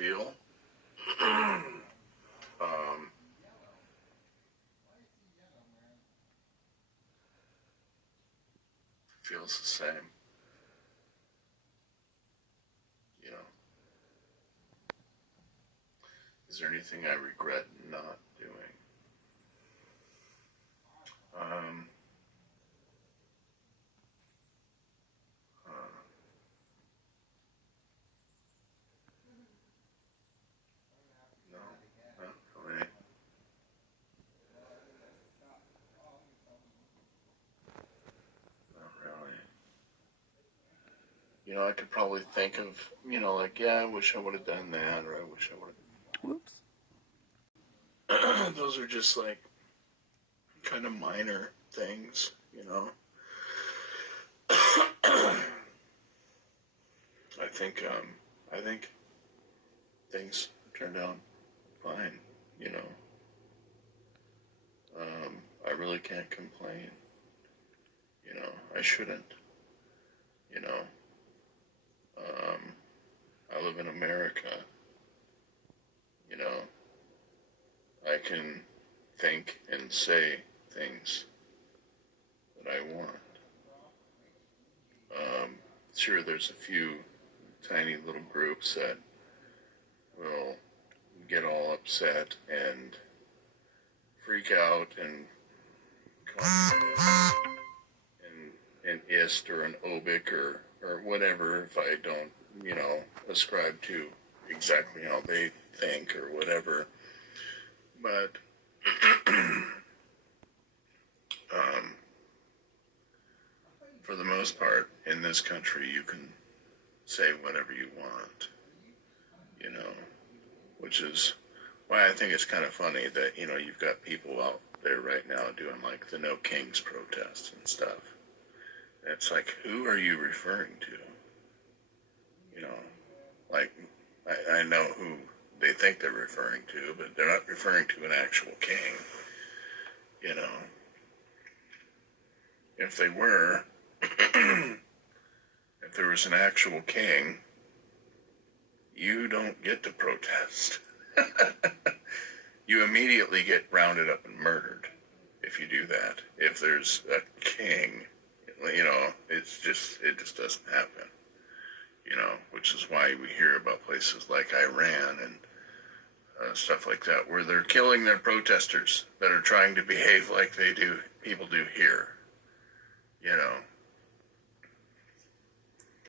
feel. Feels the same. You know, is there anything I regret not doing? No, not really. Not really. You know, I could probably think of, like, yeah, I wish I would have done that, or I wish I would have. Those are just like kind of minor things, I think things turned out fine, you know. I really can't complain, I shouldn't, you know. I live in America, I can think and say things that I want. Sure, there's a few tiny little groups that will get all upset and freak out and call me an ist or an obic or whatever if I don't, ascribe to exactly how they think or whatever. But for the most part, in this country, you can say whatever you want, which is why I think it's kind of funny that, you've got people out there right now doing like the No Kings protests and stuff. It's like, who are you referring to? Like, I know who they think they're referring to, but they're not referring to an actual king, If they were, if there was an actual king, you don't get to protest. You immediately get rounded up and murdered if you do that. If there's a king, it just doesn't happen. Which is why we hear about places like Iran and stuff like that, where they're killing their protesters that are trying to behave like people do here.